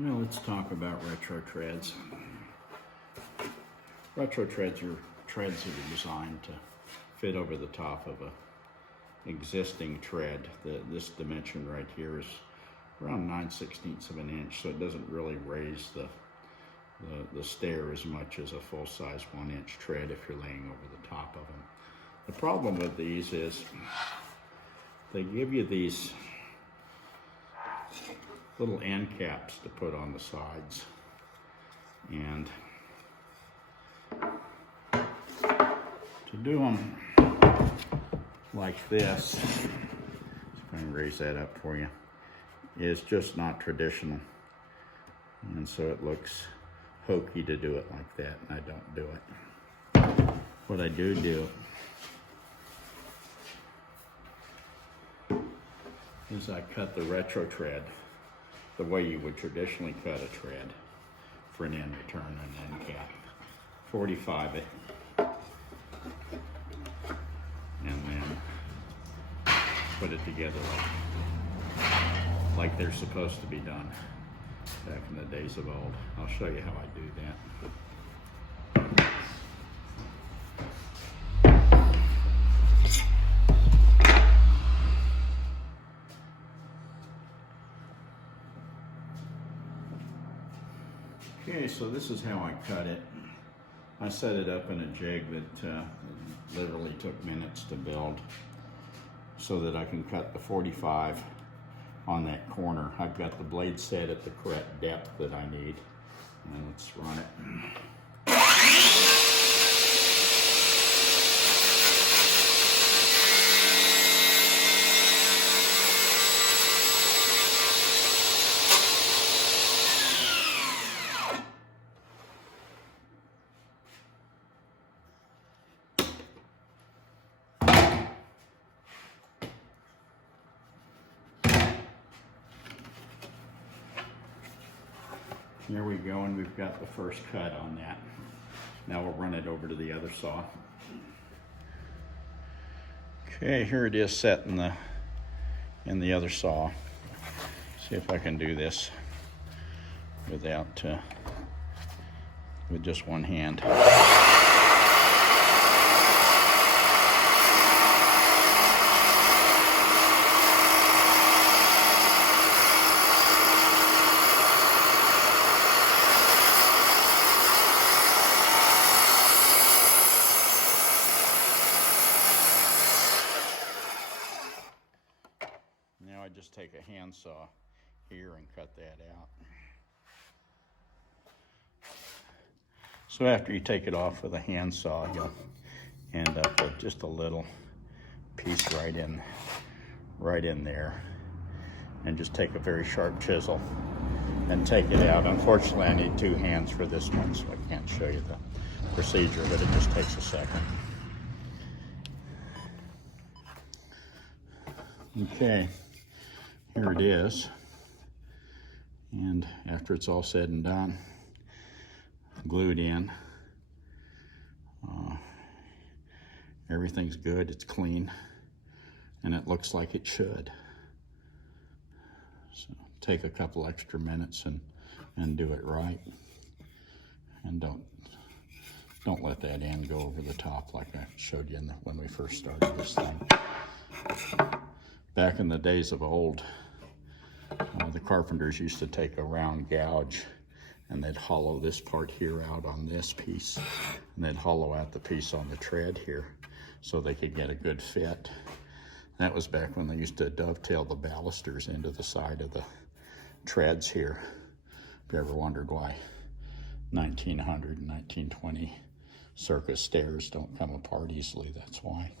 Well, let's talk about retro treads. Retro treads are treads that are designed to fit over the top of a existing tread. This dimension right here is around 9/16 of an inch, so it doesn't really raise the stair as much as a full-size 1-inch tread if you're laying over the top of them. The problem with these is they give you these little end caps to put on the sides, and to do them like this, if I can raise that up for you, is just not traditional, and so it looks hokey to do it like that, and I don't do it. What I do is I cut the retro tread the way you would traditionally cut a tread for an end return and an end cap. 45 it, and then put it together like they're supposed to be done back in the days of old. I'll show you how I do that. Okay, so this is how I cut it. I set it up in a jig that literally took minutes to build so that I can cut the 45 on that corner. I've got the blade set at the correct depth that I need. And let's run it. There we go, and we've got the first cut on that. Now we'll run it over to the other saw. Okay, here it is set in the other saw. See if I can do this without with just one hand. Now I just take a handsaw here and cut that out. So after you take it off with a handsaw, you'll end up with just a little piece right in there. And just take a very sharp chisel and take it out. Unfortunately, I need 2 hands for this one, so I can't show you the procedure, but it just takes a second. Okay. Here it is, and after it's all said and done, glued in, everything's good, it's clean, and it looks like it should. So take a couple extra minutes and do it right, and don't let that end go over the top like I showed you when we first started this thing. Back in the days of old, the carpenters used to take a round gouge and they'd hollow this part here out on this piece, and they'd hollow out the piece on the tread here so they could get a good fit. That was back when they used to dovetail the balusters into the side of the treads here. If you ever wondered why 1900 and 1920 circus stairs don't come apart easily, that's why.